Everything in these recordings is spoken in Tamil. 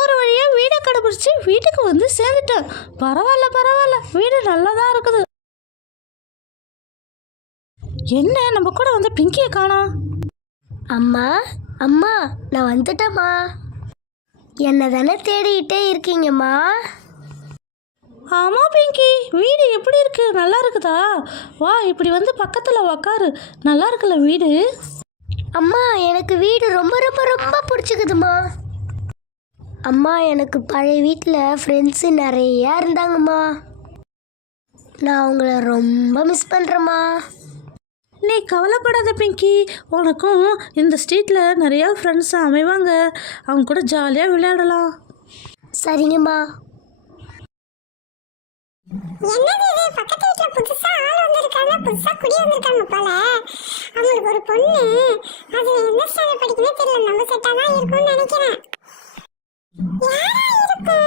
ஒரு வழியாக வீடை கண்டுபிடிச்சி வீட்டுக்கு வந்து சேர்ந்துட்டேன். பரவாயில்ல பரவாயில்ல, வீடு நல்லதாக இருக்குது. என்ன நம்ம கூட வந்து பிங்கியை காணோம்? அம்மா அம்மா, நான் வந்துட்டேம்மா. என்ன தானே தேடிக்கிட்டே இருக்கீங்கம்மா? ஆமாம் பிங்கி, வீடு எப்படி இருக்கு? நல்லா இருக்குதா? வா, இப்படி வந்து பக்கத்தில் உக்காரு. நல்லா இருக்குல்ல வீடு? அம்மா, எனக்கு வீடு ரொம்ப ரொம்ப ரொம்ப பிடிச்சிக்குதுமா. அம்மா, எனக்கு பழைய வீட்டில் ஃப்ரெண்ட்ஸு நிறையா இருந்தாங்கம்மா. நான் அவங்கள ரொம்ப மிஸ் பண்ணுறேம்மா. நீ கவலைப்படாத பிங்கி, உனக்கும் இந்த ஸ்ட்ரீட்டில் நிறையா ஃப்ரெண்ட்ஸ் அமைவாங்க. அவங்க கூட ஜாலியாக விளையாடலாம். சரிங்கம்மா. என்னது இது? பக்கத்து வீட்டுல புதுசா ஆள் வந்திருக்காங்க, புதுசா குடி வந்திருக்காங்க போல. அவங்களுக்கு ஒரு பொண்ணு, அது என்ன ஸ்டாண்டர்ட் படிக்கவே தெரியல. நம்ம செட்டா தான் இருக்கும்னு நினைக்கிறேன். யாரா இருக்கும்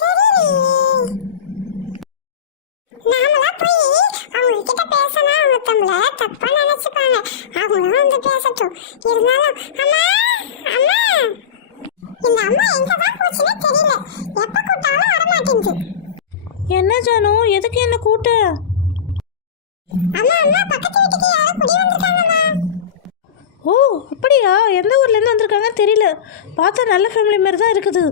தெரியலையே. நாமளா போய் அவங்க கிட்ட பேசினா அவங்க நம்மள தப்பா நினைச்சுப்பாங்க. அவங்களும் வந்து பேசட்டும். இருந்தாலும் அம்மா அம்மா, இந்த அம்மா எங்கதான் போச்சுன்னே தெரியல. எப்ப கூட்டாலும் வரமாட்டேங்குது. என்ன ஜானு, எதுக்கு என்ன கூட்ட? அம்மா அம்மா, பக்கத்து வீட்டுக்கு யாரோ குடி வந்திருக்காங்கம்மா. ஓ அப்படியா? எந்த ஊர்லேருந்து வந்திருக்காங்கன்னு தெரியல. பார்த்தா நல்ல ஃபேமிலி மாதிரி தான் இருக்குது.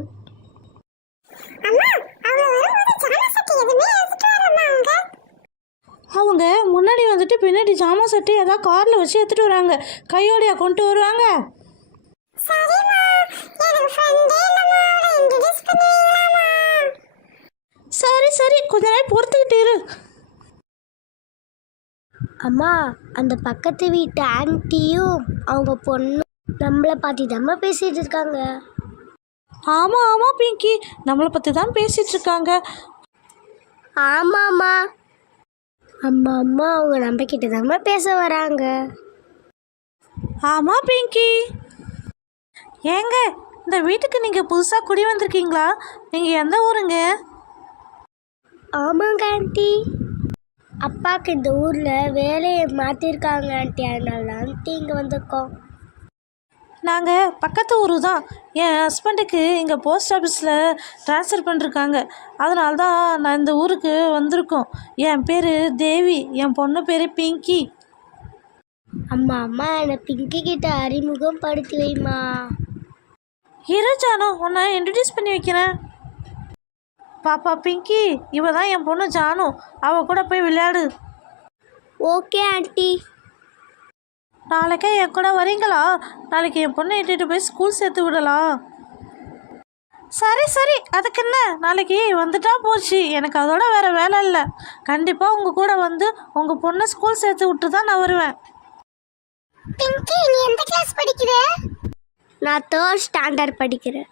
அம்மா, அவங்க வரும்போது ஜாமா சட்டி எதுவுமே எடுத்துட்டு வரலம்மா. அவங்க முன்னாடி வந்துட்டு பின்னாடி ஜாமா சட்டி ஏதாவது காரில் வச்சு எடுத்துகிட்டு வராங்க. கையோடையா கொண்டு வருவாங்க? சரிம்மா, எனக்கு ஃப்ரெண்டே இல்லம்மா, அவளை இன்ட்ரோ듀ஸ் பண்ணுவீங்களாம்மா? சரி சரி, கொஞ்ச நேரம் பொறுத்துக்கிட்டு இரு. அம்மா, அந்த பக்கத்து வீட்டு ஆன்ட்டியும் அவங்க பொண்ணு நம்மளை பார்த்து தாம்மா பேசிகிட்டு இருக்காங்க. ஆமாம் ஆமாம் பிங்கி, நம்மளை பற்றி தான் பேசிகிட்டு இருக்காங்க. ஆமாம்மா. அம்மா அம்மா, அவங்க நம்ம கிட்ட தாம்மா பேச வராங்க. ஆமாம் பிங்கி. ஏங்க, இந்த வீட்டுக்கு நீங்கள் புதுசாக குடி வந்திருக்கீங்களா? நீங்கள் எந்த ஊருங்க? ஆமாங்க ஆண்டி, அப்பாவுக்கு இந்த ஊரில் வேலையை மாற்றிருக்காங்க ஆண்டி. அதனால ஆண்டி இங்கே வந்திருக்கோம். நாங்கள் பக்கத்து ஊர் தான். என் ஹஸ்பண்டுக்கு இங்கே போஸ்ட் ஆஃபீஸில் ட்ரான்ஸ்ஃபர் பண்ணிருக்காங்க. அதனால தான் நான் இந்த ஊருக்கு வந்திருக்கோம். என் பேர் தேவி, என் பொண்ணு பேர் பிங்கி. அம்மா அம்மா, என்னை பிங்கி கிட்ட அறிமுகம் படுத்தி வைமா. இரு ஜானு, உன்னை இன்ட்ரடியூஸ் பண்ணி வைக்கிறேன். பாப்பா பிங்கி, இவ தான் என் பொண்ணு ஜானு. அவள் கூட போய் விளையாடு. Okay aunty. நாளைக்கே என் கூட வரீங்களா? நாளைக்கு என் பொண்ணை இட்டுட்டு போய் ஸ்கூல் சேர்த்து விடலாம். சரி சரி, அதுக்கு என்ன, நாளைக்கு வந்துட்டா போச்சு. எனக்கு அதோட வேறு வேலை இல்லை. கண்டிப்பாக உங்கள் கூட வந்து உங்கள் பொண்ணை ஸ்கூல் சேர்த்து விட்டு தான் நான் வருவேன். பிங்கி, நீ எந்த கிளாஸ் படிக்கிற? நான் 3rd ஸ்டாண்டர்ட் படிக்கிறேன்.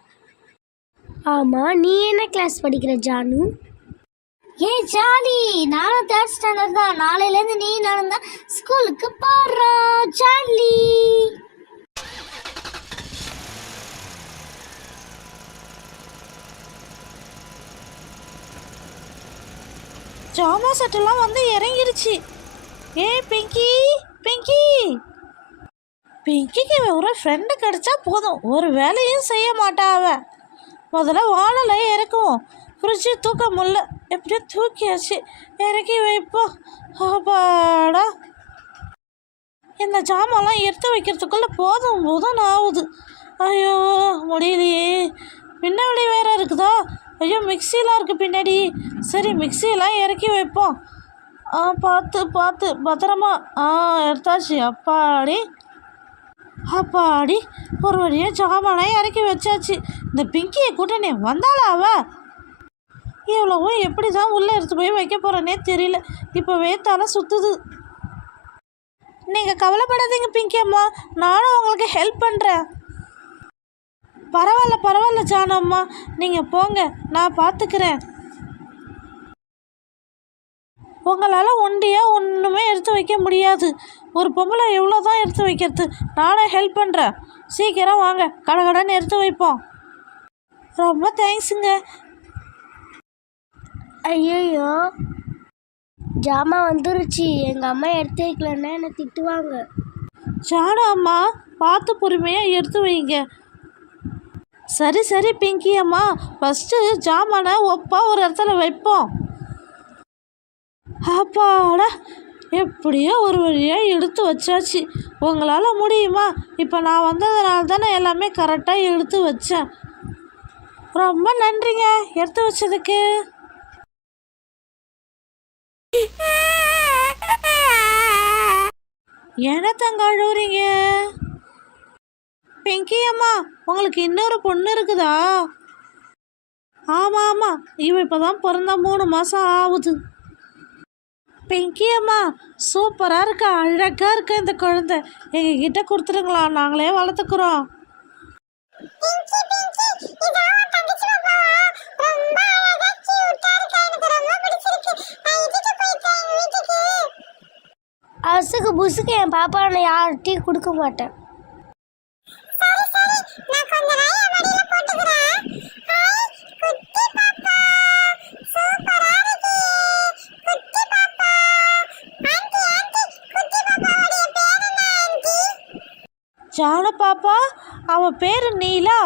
ஆமாம், நீ என்ன கிளாஸ் படிக்கிற ஜானு? ஏய் ஜாலி, நானும் 3rd ஸ்டாண்டர்ட் தான். நாளையிலேருந்து நீ நானும் தான் ஸ்கூலுக்கு போகிறோம். ஜாலி. ஜாமா செட்டெல்லாம் வந்து இறங்கிருச்சு. ஏய் பிங்கி பிங்கி, பிங்கிக்கு ஒரு ஃப்ரெண்டு கிடச்சா போதும், ஒரு வேலையும் செய்ய மாட்டா அவ. முதல்ல வாழலை இறக்குவோம். ஃப்ரிட்ஜு தூக்க முடியல, எப்படியோ தூக்கியாச்சு. இறக்கி வைப்போம். அப்பாடா, இந்த ஜாமான்லாம் எடுத்து வைக்கிறதுக்குள்ளே போதும் போதும் ஆகுது. ஐயோ முடியலையே. பின்னாடி வேற இருக்குதா? ஐயோ, மிக்சிலாம் இருக்குது பின்னாடி. சரி, மிக்சியெல்லாம் இறக்கி வைப்போம். பார்த்து பார்த்து பத்திரமா. எடுத்தாச்சு. அப்பாடி அப்பாடி, ஒரு வழியாக ஜாமான்லாம் இறக்கி வச்சாச்சு. இந்த பிங்கியை கூட்டணி வந்தாளா அவ? எவ்வளவோ எப்படி தான் உள்ளே எடுத்து போய் வைக்க போகிறேன்னே தெரியல. இப்போவே தலை சுற்றுது. நீங்கள் கவலைப்படாதீங்க பிங்கி அம்மா, நானும் உங்களுக்கு ஹெல்ப் பண்ணுறேன். பரவாயில்ல பரவாயில்ல ஜானு அம்மா, நீங்கள் போங்க, நான் பார்த்துக்கிறேன். உங்களால் ஒண்டியாக ஒன்றுமே எடுத்து வைக்க முடியாது. ஒரு பொம்பளை எவ்வளோ தான் எடுத்து வைக்கிறது? நானும் ஹெல்ப் பண்ணுறேன். சீக்கிரம் வாங்க, கடகடன்னு எடுத்து வைப்போம். ரொம்ப தேங்க்ஸுங்க. ஐயோ, ஜாமான் வந்துருச்சு. எங்கள் அம்மா எடுத்து வைக்கலன்னா என்னை திட்டுவாங்க. ஜானு அம்மா, பார்த்து பொறுமையாக எடுத்து வைங்க. சரி சரி பிங்கி அம்மா, ஃபஸ்ட்டு ஜாமானை ஒப்பா ஒரு இடத்துல வைப்போம். அப்பாடா, எப்படியோ ஒரு வழியாக எடுத்து வச்சாச்சு. உங்களால் முடியுமா? இப்போ நான் வந்ததுனால தானே எல்லாமே கரெக்டாக எடுத்து வச்சேன். ரொம்ப நன்றிங்க எடுத்து வச்சதுக்கு. என்னத்தங்க அழுவுறீங்க? பிங்கி அம்மா, உங்களுக்கு இன்னொரு பொண்ணு இருக்குதா? ஆமாம் ஆமாம், இவ இப்போ தான் பிறந்தா 3 மாதம் ஆகுது. பிங்கி அம்மா, சூப்பராக இருக்கா, அழகாக இருக்கா இந்த குழந்தை. எங்ககிட்ட கொடுத்துருங்களா, நாங்களே வளர்த்துக்குறோம். பிங்கி பிங்கி இதான் உன் தங்கச்சி பாப்பாவா? ரொம்ப அழகா கியூட்டா இருக்கா, எனக்கு ரொம்ப பிடிச்சிருக்கு. நான் இதுக்கு போயிட்டேன் எங்க வீட்டுக்கு. அசுக்கு புசுக்கு என் பாப்பாவை யார்கிட்டையும் கொடுக்க மாட்டேன். சரி சரி, நான் கொஞ்ச நாள் என் மடியில போட்டுக்கிறேன். ஹாய் குட்டி பாப்பா, சூப்பரா இருக்கு குட்டி பாப்பா. ஆண்டி ஆண்டி, குட்டி பாப்பாவுடைய பேர் என்ன ஆண்டி? ஜானு பாப்பா, அவன் பேர் நீலா.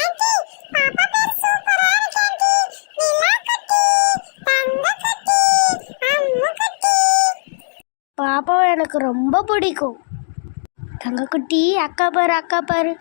ஆண்டி, பாப்பா பேர் சூப்பரா இருக்கு ஆண்டி. நிலா குட்டி, தங்க குட்டி, அம்மு குட்டி. பாப்பாவை எனக்கு ரொம்ப பிடிக்கும். தங்கக்குட்டி, அக்கா பாரு அக்கா பாரு.